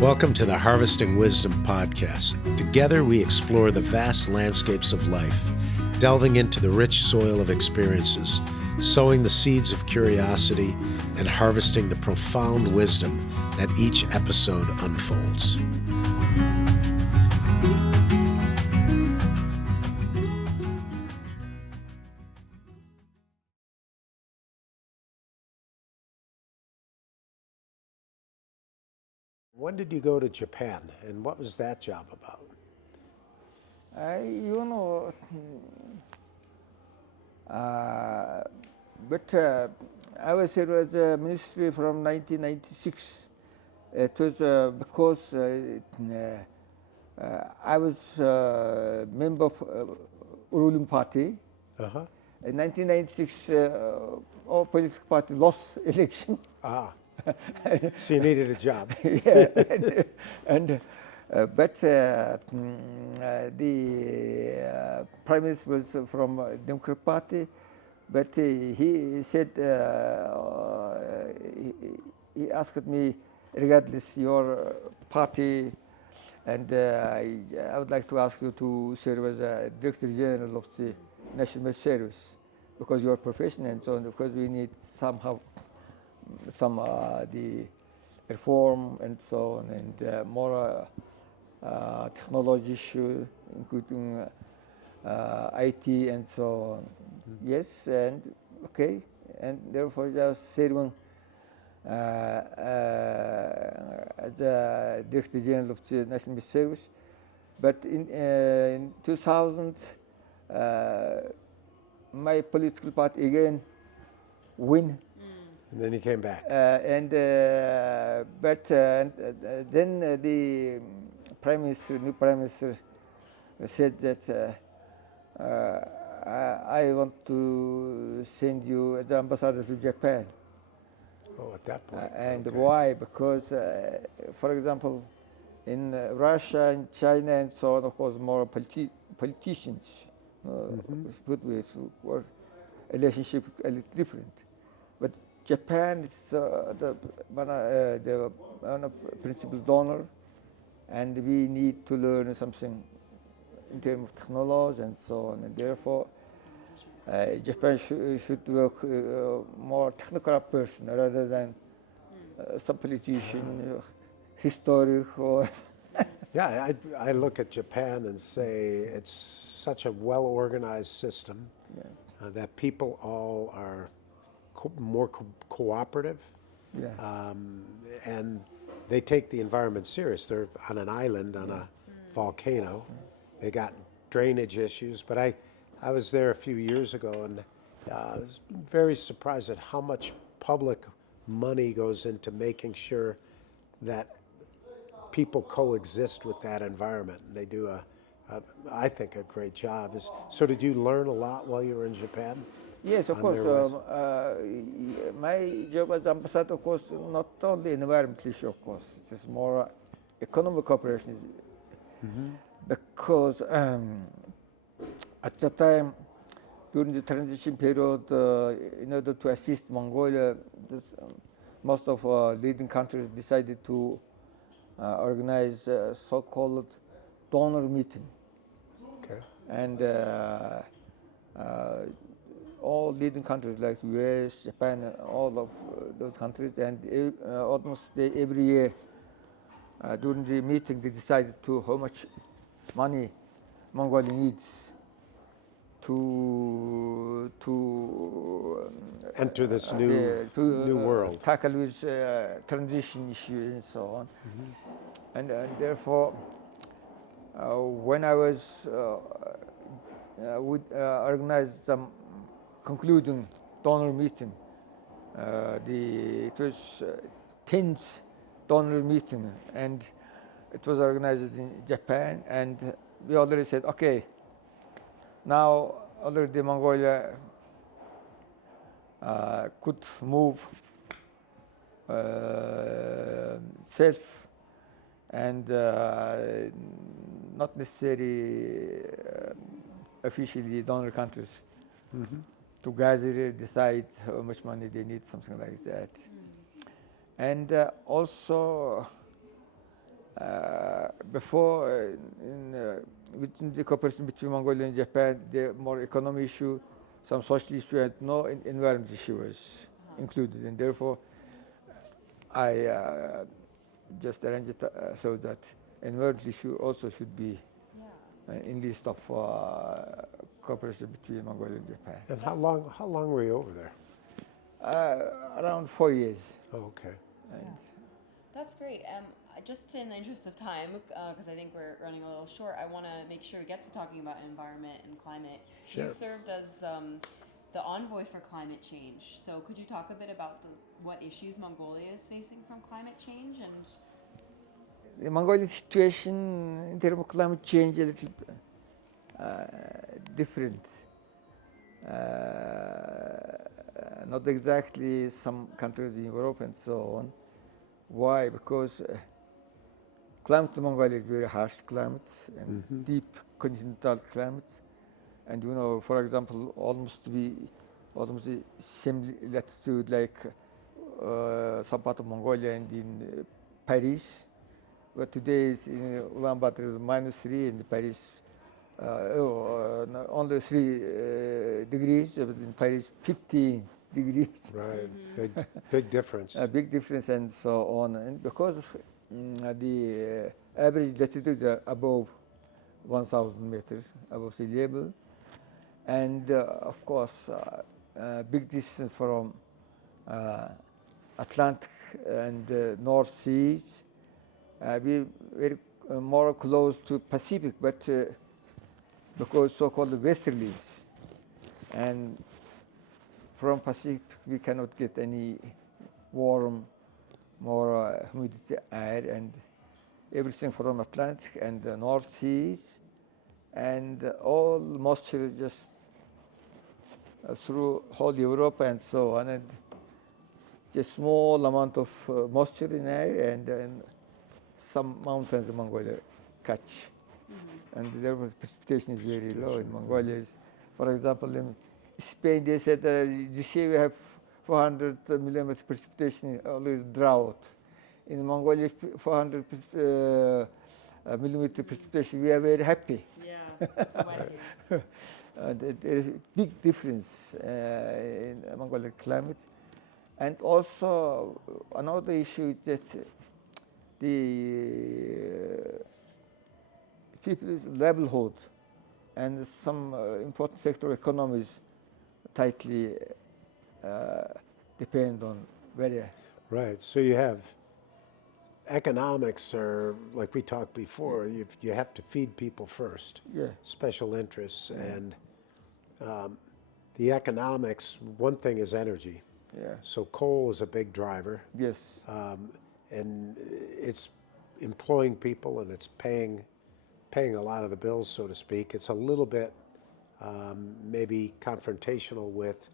Welcome to the Harvesting Wisdom podcast. Together we explore the vast landscapes of life, delving into the rich soil of experiences, sowing the seeds of curiosity, and harvesting the profound wisdom that each episode unfolds. When did you go to Japan, and what was that job about? I was here as a ministry from 1996. It was because I was a member of ruling party. Uh-huh. In 1996, our political party lost election. Ah, so you needed a job. Yeah, but the prime minister was from Democratic Party, but he said he asked me, regardless your party, and I would like to ask you to serve as a Director General of the National Service because you are professional and so on. Because we need somehow some the reform and so on, and more technology issue, including IT and so on. Mm-hmm. Yes, and okay, and therefore just serving as a Director General of the National Service. But in 2000, my political party again win. And then he came back. Then the new prime minister, said that I want to send you as ambassador to Japan. Oh, at that point. And okay. Why? Because, for example, in Russia and China and so on, of course, more politicians, put with or relationship a little different. But Japan is the one of principal donor, and we need to learn something in terms of technology and so on. And therefore, Japan should work more technical person rather than some politician, historic or. Yeah, I look at Japan and say it's such a well-organized system that people all are more cooperative, and they take the environment serious. They're on an island on a volcano. They got drainage issues, but I was there a few years ago, and I was very surprised at how much public money goes into making sure that people coexist with that environment. And they do I think a great job. So did you learn a lot while you were in Japan? Yes, of course. My job as ambassador, of course, not only environmental issue, of course. It is more economic cooperation. Mm-hmm. Because at the time, during the transition period, in order to assist Mongolia, most of leading countries decided to organize a so-called donor meeting. Okay. And all leading countries like US, Japan, all of those countries, and almost every year during the meeting they decided to how much money Mongolia needs to enter this new world, tackle with transition issues and so on. Mm-hmm. And therefore, when I was would organize some concluding donor meeting, it was 10th donor meeting, and it was organized in Japan, and we already said, okay, now already Mongolia could move self and not necessarily officially donor countries to gather, decide how much money they need, something like that. And also before within the cooperation between Mongolia and Japan, the more economic issue, some social issue, and no environment issue was included, and therefore I just arranged it so that environment issue also should be in list of cooperation between Mongolia and Japan. And how long were you over there? Around 4 years. Oh, okay. And That's great. Just in the interest of time, because I think we're running a little short, I want to make sure we get to talking about environment and climate. Sure. You served as the envoy for climate change. So could you talk a bit about what issues Mongolia is facing from climate change? And the Mongolian situation in terms of climate change is a little different. Not exactly some countries in Europe and so on. Why? Because climate in Mongolia is very harsh climate and deep continental climate. And you know, for example, almost the same latitude like some part of Mongolia and in Paris. But today in Ulaanbaatar is -3, in Paris only 3 degrees, but in Paris 15 degrees. Right. Big difference. A big difference and so on. And because of the average latitude above 1,000 meters above sea level, and of course big distance from Atlantic and North Seas. We very more close to Pacific, but because so-called westerlies, and from Pacific we cannot get any warm, more humidity air, and everything from Atlantic and the North Seas, and all moisture just through whole Europe and so on, and just small amount of moisture in air, and some mountains in Mongolia catch. And therefore precipitation is very low in Mongolia. For example, in Spain they said this year we have 400 millimeter precipitation, always drought. In Mongolia 400 millimeter precipitation, we are very happy. yeah, it's wet here. There is a big difference in Mongolian climate. And also another issue is that the people's livelihood and some important sector economies tightly depend on very. Right. So you have economics, or like we talked before, you have to feed people first. Yeah. Special interests, and the economics. One thing is energy. Yeah. So coal is a big driver, Yes. and it's employing people, and it's paying a lot of the bills, so to speak. It's a little bit maybe confrontational with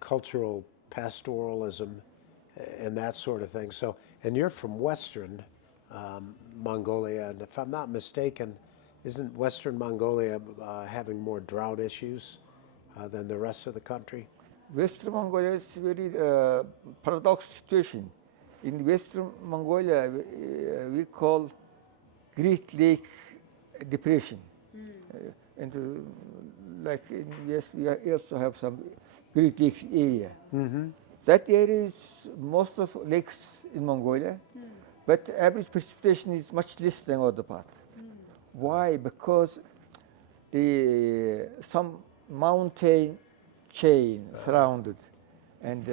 cultural pastoralism and that sort of thing. So, and you're from Western Mongolia, and if I'm not mistaken, isn't Western Mongolia having more drought issues than the rest of the country? Western Mongolia is very paradox situation. In Western Mongolia, we call Great Lake Depression. And like in US, we also have some Great Lake area. That area is most of lakes in Mongolia, but average precipitation is much less than other part. Why? Because some mountain chain surrounded and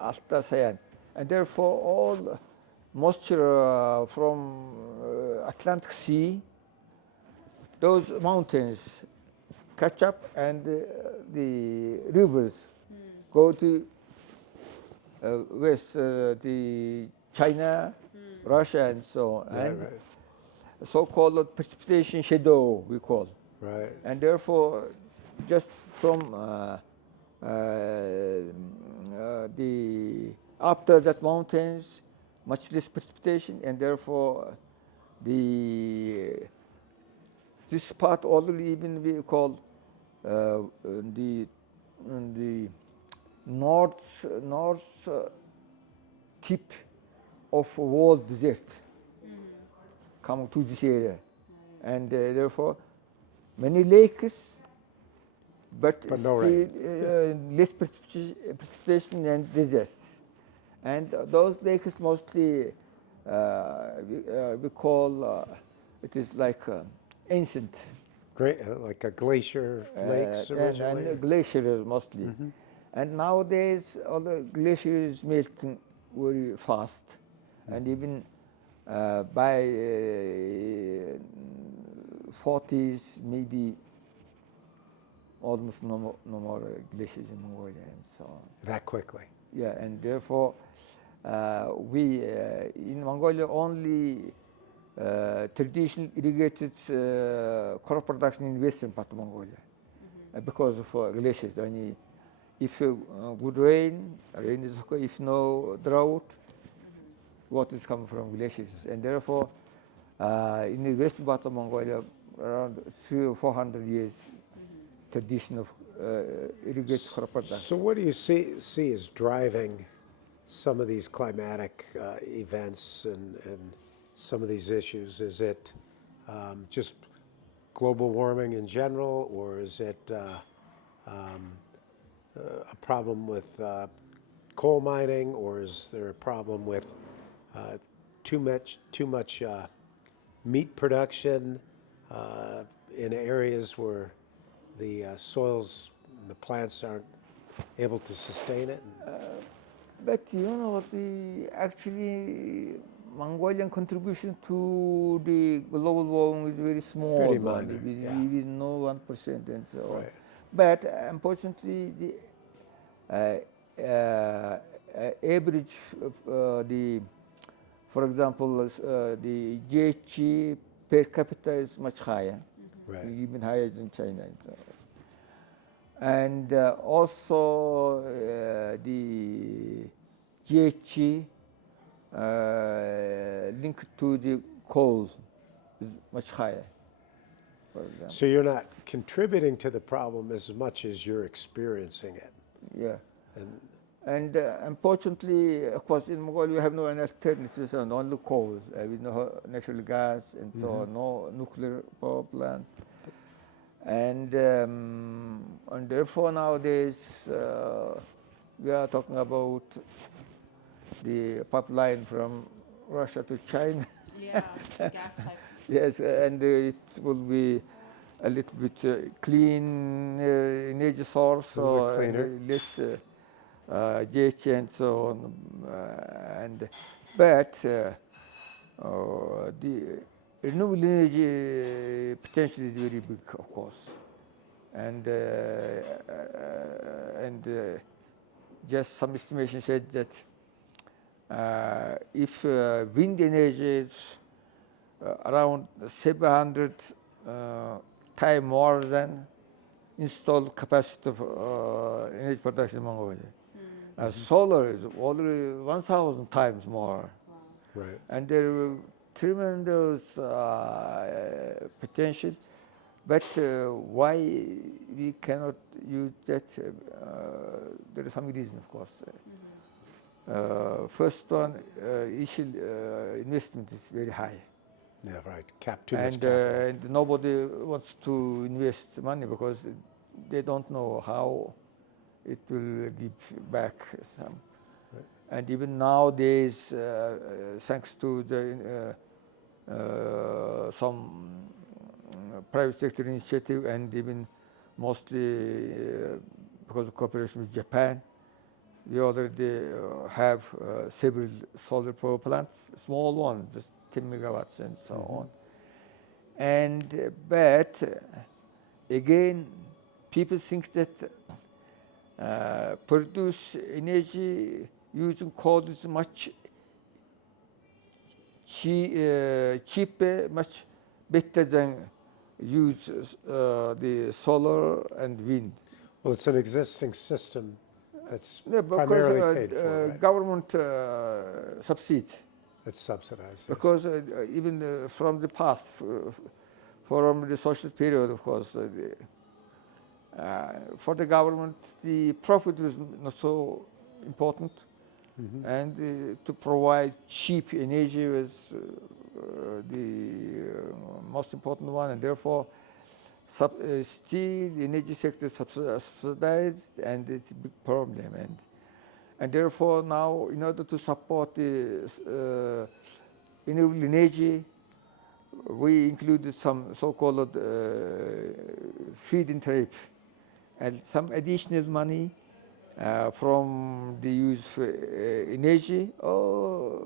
Alta Sayan, and therefore all moisture from Atlantic Sea, those mountains catch up, and the rivers go to west, the China, Russia, and so on. Right, And right. so-called precipitation shadow we call. Right. And therefore, just from the after that mountains, much less precipitation, and therefore this part already even we call the north tip of world desert. come to this area, and therefore many lakes, but no still rain. less precipitation and deserts. And those lakes mostly we call it is like ancient. Great, like a glacier lakes originally. And glaciers mostly. And nowadays all the glaciers melting very fast, and even by 40s maybe almost no more glaciers in Mongolia and so on. That quickly. Yeah, and therefore we in Mongolia only traditional irrigated crop production in western part of Mongolia because of glaciers. Only if good rain is okay. If no drought, water is coming from glaciers, and therefore in the western part of Mongolia, around 300 or 400 years tradition of irrigated crop production. So what do you see as driving some of these climatic events and some of these issues? Is it just global warming in general, or is it a problem with coal mining, or is there a problem with too much meat production in areas where the soils and the plants aren't able to sustain it? But you know, actually Mongolian contribution to the global warming is very small. Pretty minor, We know 1% and so on. Right. But unfortunately, the average for example, the GHG per capita is much higher, Right. even higher than China. And also the GHG linked to the coal is much higher, for example. So you're not contributing to the problem as much as you're experiencing it. Yeah. And And unfortunately, of course, in Mongolia, we have no alternatives, and only coal, with no natural gas and so on, no nuclear power plant. And therefore, nowadays, we are talking about the pipeline from Russia to China. Yeah, the gas pipe. Yes, and it will be a little bit clean energy source, A little or bit cleaner. less GHG and so on. But the renewable energy potential is very big, of course, and just some estimation said that if wind energy is around 700 times more than installed capacity of energy production in Mongolia. Solar is already 1,000 times more. Wow. right. And there is tremendous potential, but why we cannot use that? There is some reason, of course. First one, initial investment is very high, Yeah, right. Too much and capital. and nobody wants to invest money because they don't know how it will give back some. Right. And even nowadays, thanks to the some private sector initiative, and even mostly because of cooperation with Japan, we already have several solar power plants, small ones, just 10 megawatts and so on. And but again, people think that produce energy using coal is much cheaper, much better than use the solar and wind. Well, it's an existing system that's Yeah, because primarily paid for, right? government subsidy. It's subsidized. yes. Because even from the past, from the social period, of course, for the government, the profit was not so important, and to provide cheap energy was most important one, and therefore still the energy sector subsidized, and it's a big problem. And therefore now, in order to support the renewable energy, we included some so-called feed-in tariff and some additional money from the use for energy, or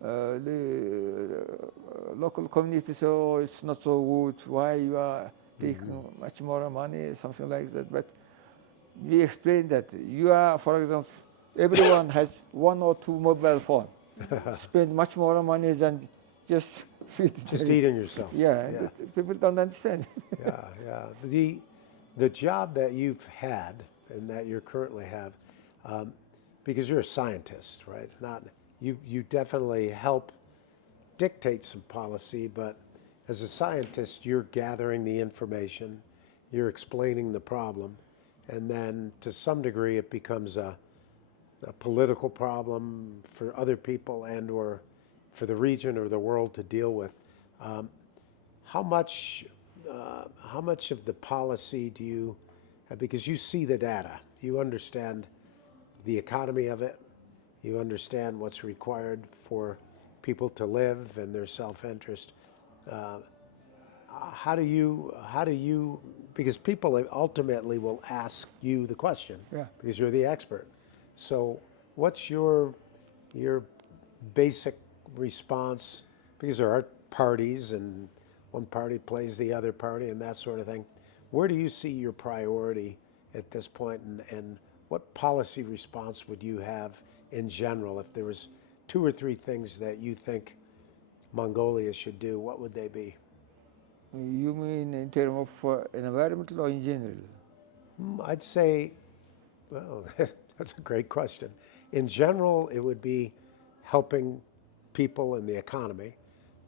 the local community say, oh, it's not so good, why you are taking much more money, something like that. But we explained that you are, for example, everyone has 1 or 2 mobile phones. Spend much more money than just Just eating yourself. Yeah, people don't understand. yeah. The job that you've had and that you currently have, because you're a scientist, right? You definitely help dictate some policy, but as a scientist, you're gathering the information, you're explaining the problem, and then to some degree it becomes a political problem for other people and or for the region or the world to deal with. How much of the policy do you, because you see the data, you understand the economy of it, you understand what's required for people to live and their self-interest. How do you, because people ultimately will ask you the question, because you're the expert. So what's your basic response, because there are parties and one party plays the other party and that sort of thing. Where do you see your priority at this point, and what policy response would you have in general if there was 2 or 3 things that you think Mongolia should do? What would they be? You mean in terms of environmental or in general? I'd say, well, that's a great question. In general, it would be helping people in the economy,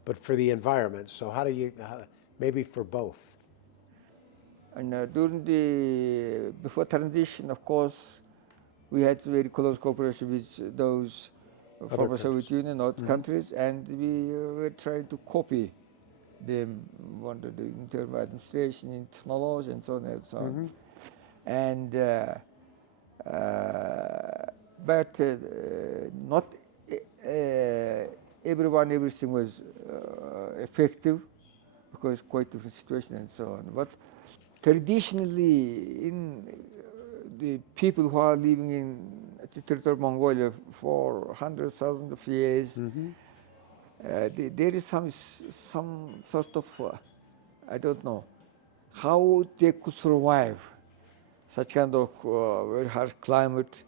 but for the environment. So how do you, maybe for both? And before transition, of course, we had very close cooperation with those former Soviet Union countries, and we were trying to copy them, wanted the internal administration in technology and so on and so on. And but not everything was effective, because quite different situation and so on. But traditionally, in the people who are living in the territory of Mongolia for hundreds, thousands of years, there is some sort of, I don't know, how they could survive such kind of very harsh climate,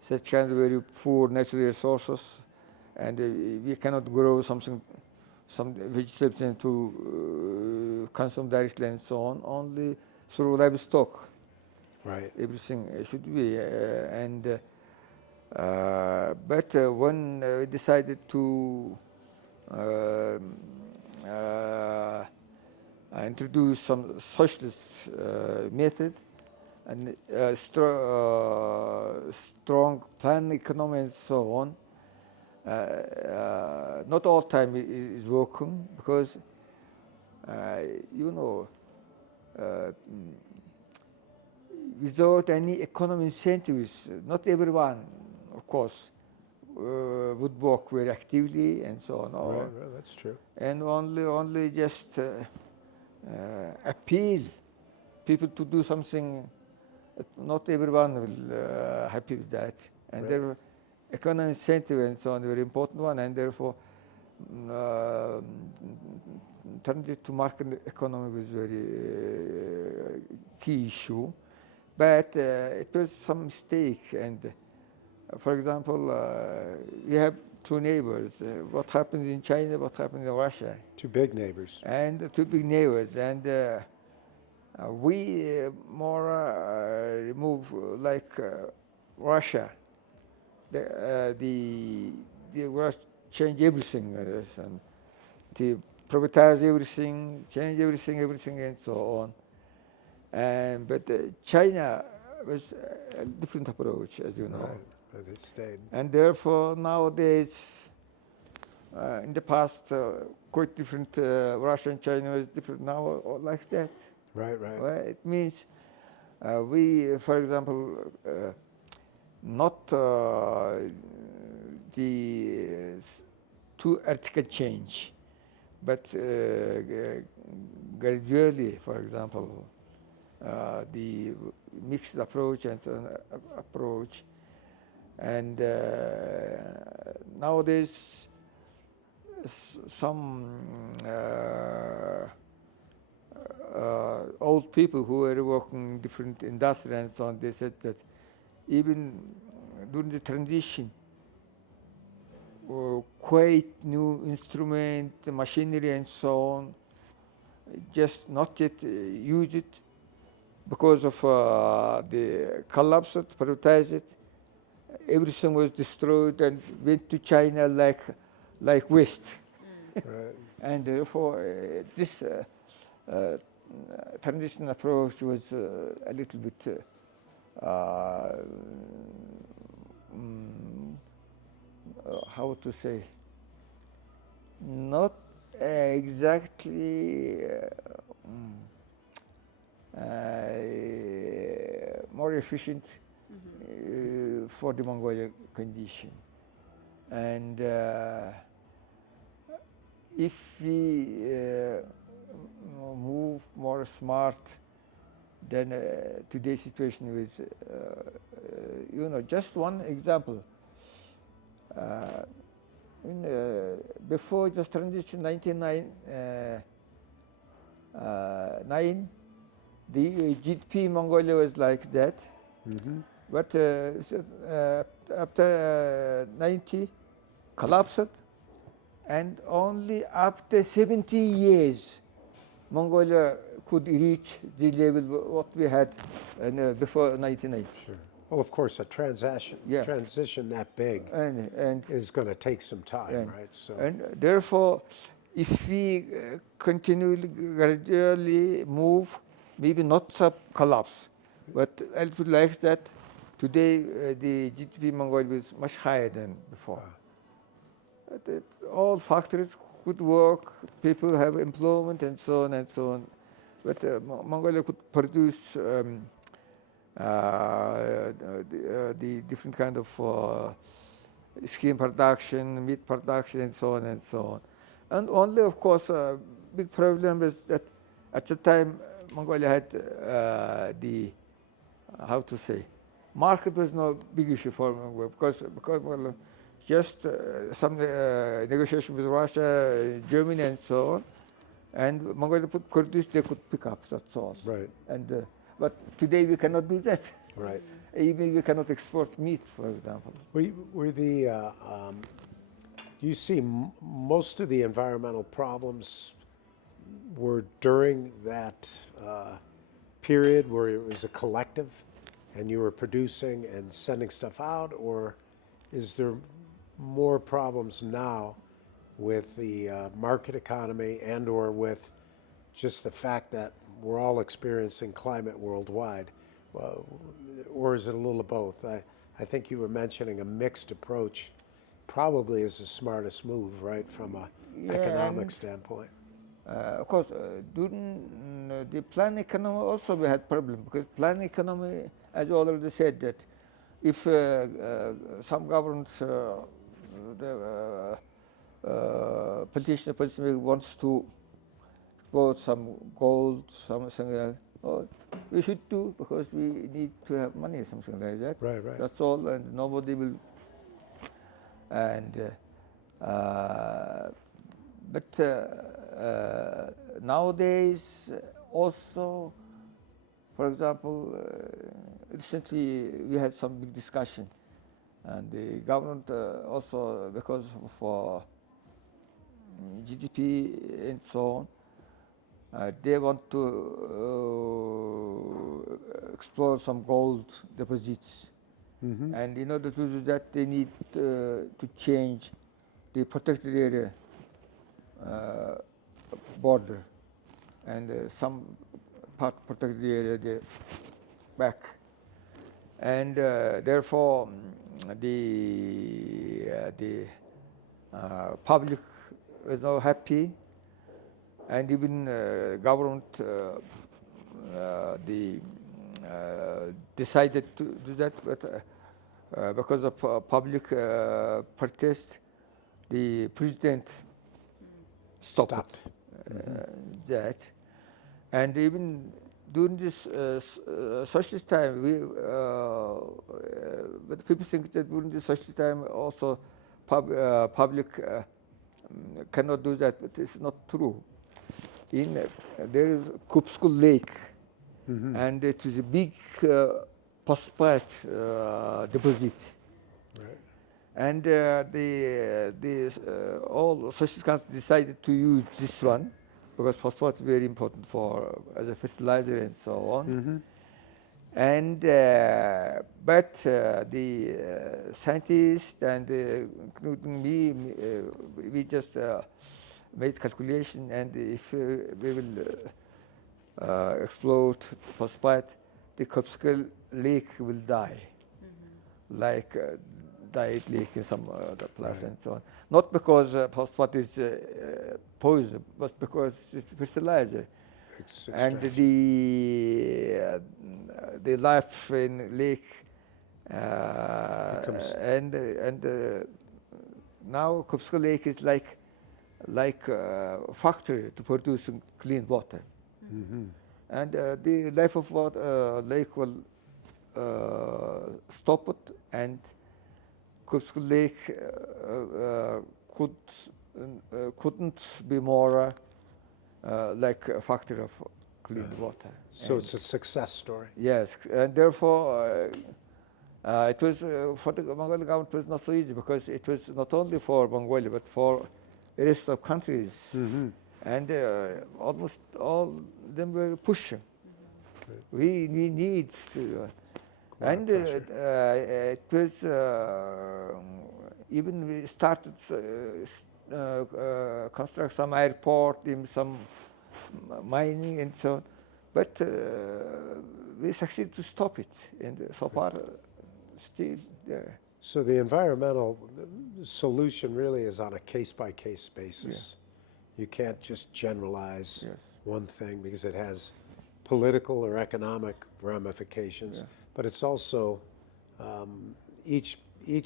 such kind of very poor natural resources, and we cannot grow some vegetables to consume directly and so on, only through livestock. Right. Everything should be. But when we decided to introduce some socialist method and strong plan economy and so on, not all time is working, because without any economic incentives, not everyone, of course, would work very actively and so on. Right, that's true. And only just appeal people to do something. Not everyone will happy with that, and their economic incentive and so on, very important one, and therefore turning it to market economy was very key issue. But it was some mistake, and for example, we have 2 neighbors. What happened in China, what happened in Russia? 2 big neighbors. And 2 big neighbors, and we more remove like Russia. The Russia change everything, and they privatize everything, change everything, and so on. But China was a different approach, as you know. Right. But it stayed. And therefore nowadays In the past, quite different. Russia and China was different now, or like that. Right, right. Well, it means we, for example, not the too article change, but gradually, for example, the mixed approach and approach, and nowadays some old people who were working in different industries and so on, they said that even during the transition, quite new instrument, machinery and so on, just not yet use it because of the collapse, privatized, everything was destroyed and went to China like waste. Right. And therefore, this transition approach was a little bit how to say, not exactly more efficient for the Mongolia condition. And if we move more smart, then today's situation with, just one example. Before just transition 1999, the GDP in Mongolia was like that. Mm-hmm. But after 90, collapsed, and only after 70 years, Mongolia could reach the level what we had before 1990. Sure. Well, of course, a transition that big And is going to take some time, right? So, and therefore, if we continually, gradually move, maybe not collapse, but I would like that today the GDP in Mongolia is much higher than before. All factories could work, people have employment and so on and so on. But Mongolia could produce the different kind of skin production, meat production, and so on and so on. And only, of course, a big problem is that at the time Mongolia had the, how to say, market was no big issue for Mongolia because well, just some negotiation with Russia, Germany, and so on. And Mongolia could produce, they could pick up, that's all. right, And but today we cannot do that. right. Even we cannot export meat, for example. Were the you see most of the environmental problems were during that period where it was a collective and you were producing and sending stuff out, or is there more problems now with the market economy and or with just the fact that we're all experiencing climate worldwide, or is it a little of both? I think you were mentioning a mixed approach probably is the smartest move, right, from an economic standpoint. Of course, during the plan economy also we had problem because plan economy, as you already said, that if some governments, policymaker wants to export some gold, something like that, we should do because we need to have money, something like that. Right, right. That's all, and nobody will. And but nowadays also, for example, recently we had some big discussion, and the government also, because of GDP and so on, they want to explore some gold deposits. Mm-hmm. And in order to do that, they need to change the protected area border, and some part protected area the back, and therefore the public was not happy, and even government decided to do that, but because of public protest, the president stopped that. And even during this socialist time, but people think that during the socialist time also public cannot do that, but it's not true. There is Kupskul Lake, and it is a big phosphate deposit. Right. And all socialist countries decided to use this one because phosphate is very important as a fertilizer and so on. And but the scientists and including me, we just made calculation, and if we will explode phosphate, the Kupskul Lake will die, like died lake in some other place and so on. Not because phosphate is poison, but because it's fertilizer. And the life in lake and now Kupskul Lake is like a factory to produce clean water. And the life of water lake will stop it, and Kupskul Lake couldn't be more like a factory of clean water. So it's a success story. Yes, and therefore it was for the Mongolian government. It was not so easy because it was not only for Mongolia but for the rest of countries, and almost all them were pushing. We need to, and it was even we started construct some airport, some mining and so on, but we succeeded to stop it, and so far still there. So the environmental solution really is on a case-by-case basis. You can't just generalize one thing because it has political or economic ramifications, but it's also each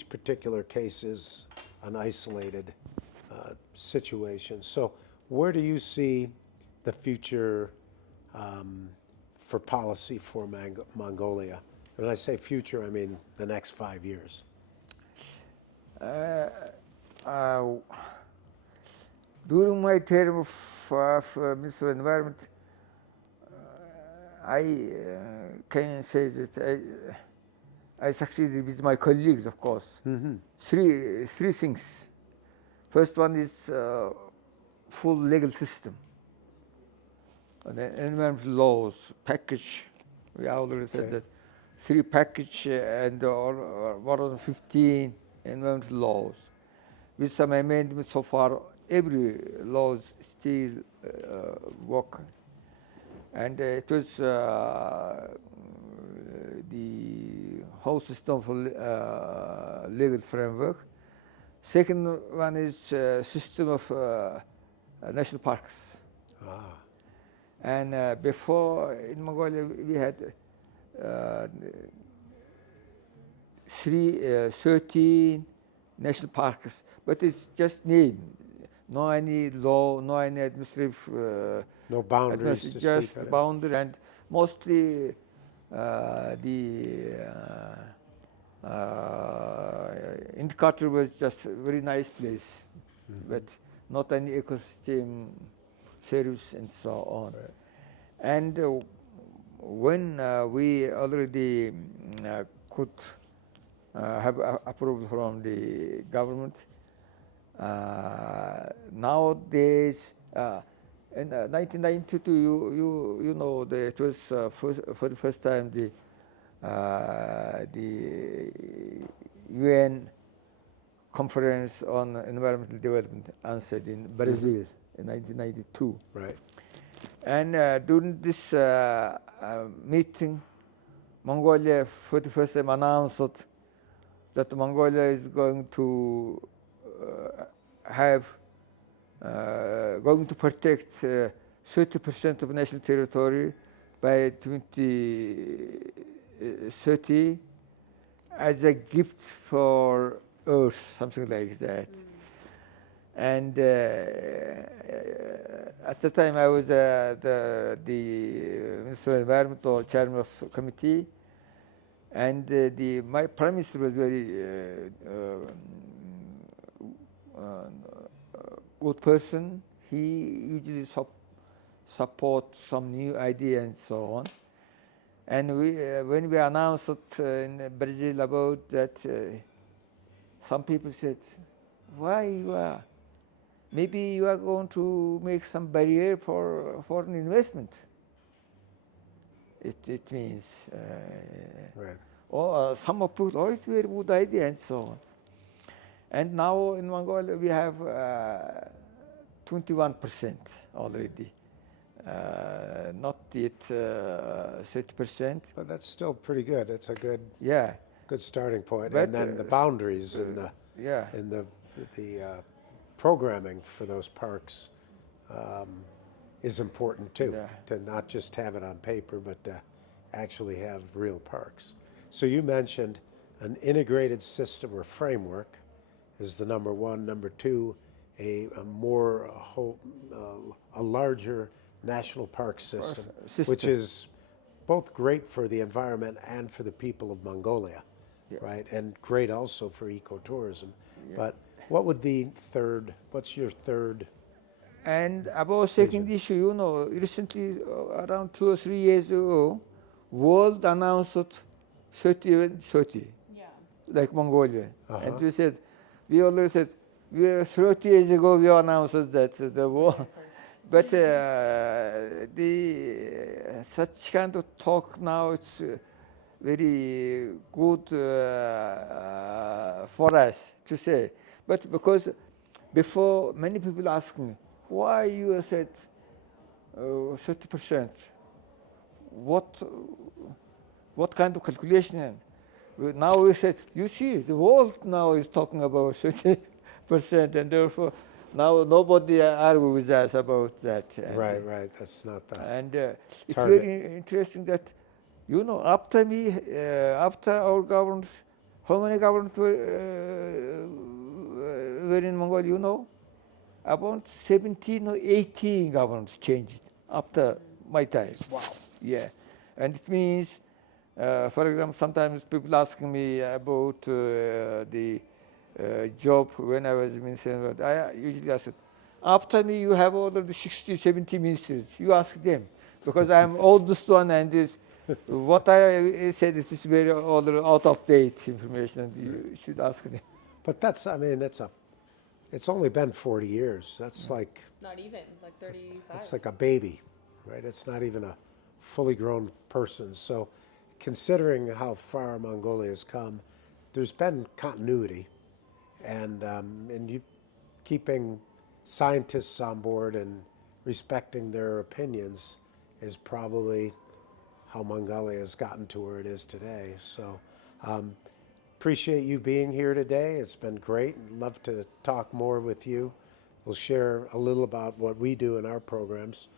particular case is an isolated situation. So where do you see the future for policy for Mongolia? When I say future, I mean the next 5 years. During my term of Minister of Environment, I can say that I succeeded with my colleagues, of course. Three things. First one is full legal system. The environmental laws package. We already said that 3 package and more than 15 environmental laws. With some amendments so far, every law is still working. And it was the whole system for legal framework. Second one is system of national parks. And before in Mongolia we had 13 national parks, but it's just name. No any law, no any administrative. No boundaries to just speak of. boundary, and mostly the Indicator was just a very nice place, but not any ecosystem service and so on. And when we already could have approval from the government, nowadays in 1992, you know, it was for the first time the UN conference on environmental development answered in Brazil in 1992. Right. And during this meeting, Mongolia for the first time announced that Mongolia is going to have going to protect 30% of national territory by 2030 as a gift for Earth, something like that. And at the time I was the Minister of Environment or Chairman of Committee, and my Prime Minister was very good person. He usually supports some new idea and so on. And when we announced it in Brazil about that, some people said, "Why you are? Maybe you are going to make some barrier for foreign investment." It means, Right. or some of people, oh, it's a very good idea and so on. And now in Mongolia we have 21% already, not yet 30%. But that's still pretty good. It's a good Yeah, starting point. But, And then the boundaries and the yeah. programming for those parks is important too. Yeah. To not just have it on paper, but to actually have real parks. So you mentioned an integrated system or framework is the number one. Number two, a larger national park system, which is both great for the environment and for the people of Mongolia, right? And great also for ecotourism. But what would the third? What's your third? And about second issue, you know, recently, around 2 or 3 years ago, world announced 30, Yeah. like Mongolia. And we said, we always said, 30 years ago we announced that the world. But such kind of talk now, it's very good for us to say. But because before, many people ask me, why you said 30%? What kind of calculation? Now we said, you see, the world now is talking about 30%, and therefore now nobody argue with us about that. And Right. That's not that. and it's target. very interesting that, you know, after me, after our government, how many governments were in Mongolia, you know? About 17 or 18 governments changed after my time. Wow. Yeah. And it means, for example, sometimes people ask me about the job when I was minister. I usually ask, after me you have already 60, 70 ministers. You ask them, because I'm oldest one, and this, what I said is very old, out of date information, and you should ask them. But that's, I mean, it's only been 40 years. That's like, Not even, like 35. it's like a baby, right? It's not even a fully grown person. So considering how far Mongolia has come, there's been continuity, and you keeping scientists on board and respecting their opinions is probably how Mongolia has gotten to where it is today. So appreciate you being here today. It's been great. Love to talk more with you. We'll share a little about what we do in our programs.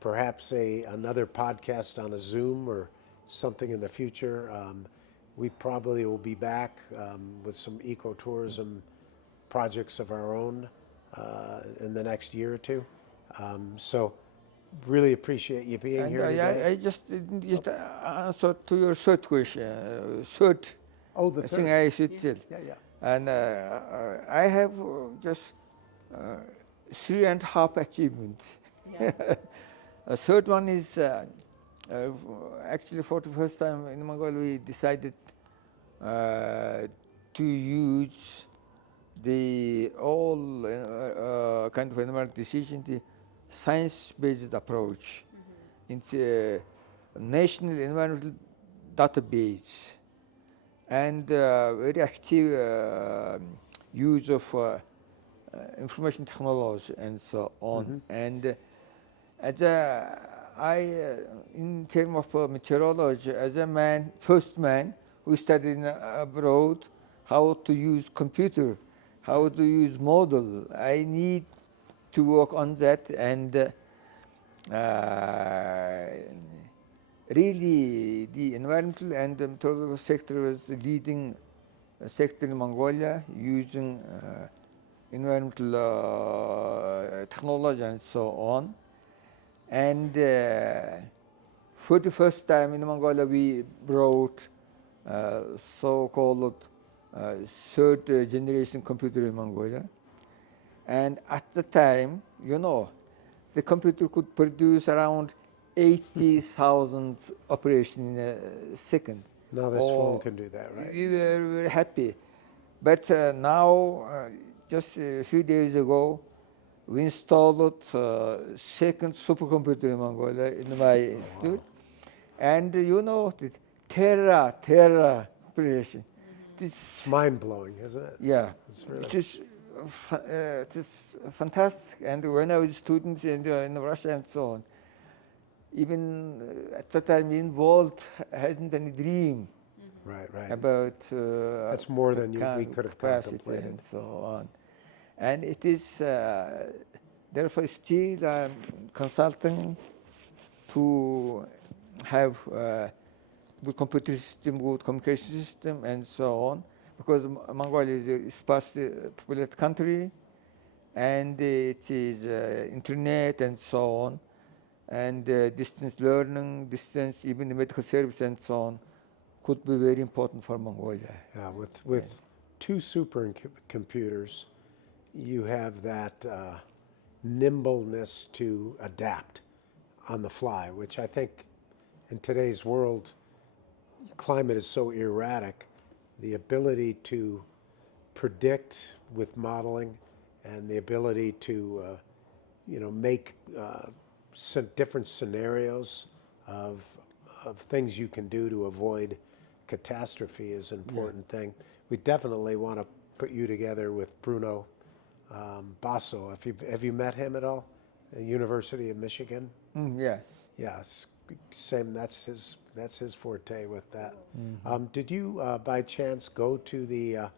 Perhaps another podcast on a Zoom or something in the future. We probably will be back with some ecotourism projects of our own in the next year or two. So really appreciate you being here today. I just didn't get answer to your third question. Oh, the I third. think I should tell. Yeah. And I have just 3.5 achievements. Yeah. A third one is actually for the first time in Mongolia we decided to use the all kind of environmental decision, the science-based approach into national environmental database, and very active use of information technology and so on. And as in terms of meteorology, as a first man who studied abroad how to use computer how to use model. I need to work on that, and really the environmental and the meteorological sector was the leading sector in Mongolia, using environmental technology and so on. And for the first time in Mongolia, we brought so-called third generation computer in Mongolia. And at the time, the computer could produce around 80,000 operations in a second. Now this phone can do that, right? We were very happy. But now, just a few days ago, we installed second supercomputer in Mongolia in my institute. And the tera operation. It's mind-blowing, isn't it? Yeah, Really it is fantastic. And when I was a student in Russia and so on, even at the time involved, hadn't any dream right. about That's more than we could have capacity contemplated. and so on. And it is therefore still consulting to have good computer system, good communication system, and so on, because Mongolia is a sparsely populated country, and it is internet and so on, and distance learning, even the medical service and so on, could be very important for Mongolia. Yeah, with two supercomputers, you have that nimbleness to adapt on the fly, which I think in today's world, climate is so erratic, the ability to predict with modeling and the ability to make different scenarios of things you can do to avoid catastrophe is an important thing. We definitely want to put you together with Bruno Basso. Have you met him at all? At University of Michigan? Yes. Yes, same. That's his forte with that. Did you, by chance, go to the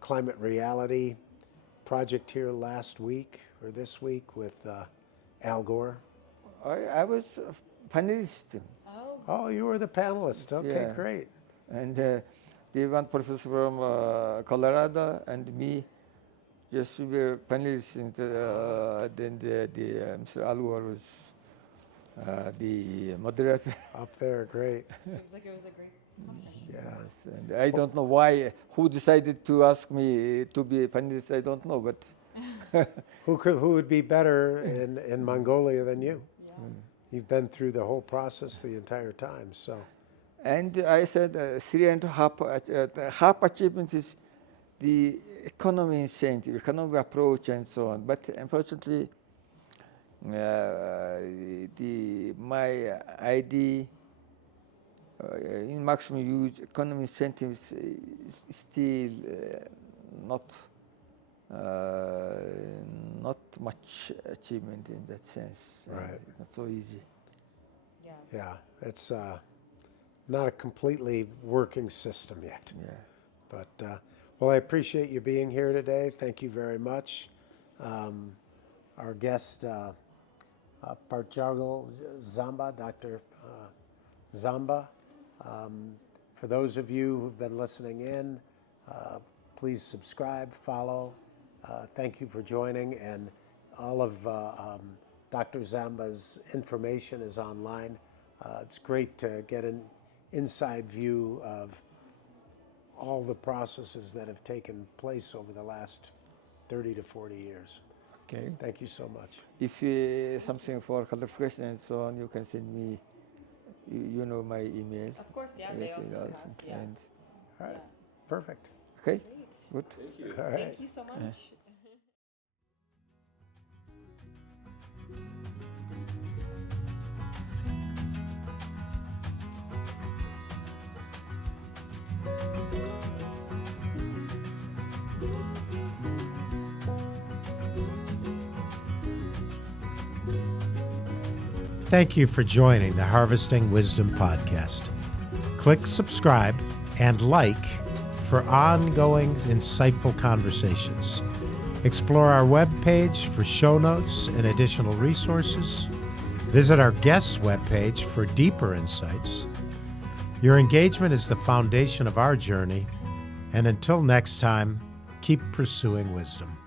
climate reality project here last week or this week with Al Gore? I was a panelist. Oh, you were the panelist. Okay, Yeah. great. And the one professor from Colorado and me, just we were panelists. And then Mr. Al Gore was the moderator. Up there, great. Seems like it was a great conference. Yeah. Yes, and I don't know who decided to ask me to be a panelist. I don't know, but Who would be better in Mongolia than you? Yeah. You've been through the whole process the entire time, so. and I said 3.5 half achievement is the economy incentive, economic approach, and so on. But unfortunately, my idea in maximum use economy incentives is still not much achievement in that sense. Right. Not so easy. Yeah. Yeah, it's not a completely working system yet. Yeah. But, well, I appreciate you being here today. Thank you very much. Our guest, Parjargal Zamba, Dr. Zamba. For those of you who've been listening in, please subscribe, follow. Thank you for joining, and all of Dr. Zamba's information is online. It's great to get an inside view of all the processes that have taken place over the last 30 to 40 years. Okay. Thank you so much. If something for clarification and so on, you can send me. You know my email. Of course, yeah. They Yes, also it have. also. Yeah. And All right, Yeah. perfect. okay, Great. good. All right. Thank you so much. Thank you for joining the Harvesting Wisdom podcast. Click subscribe and like for for ongoing, insightful conversations. Explore our webpage for show notes and additional resources. Visit our guests' webpage for deeper insights. Your engagement is the foundation of our journey, and until next time, keep pursuing wisdom.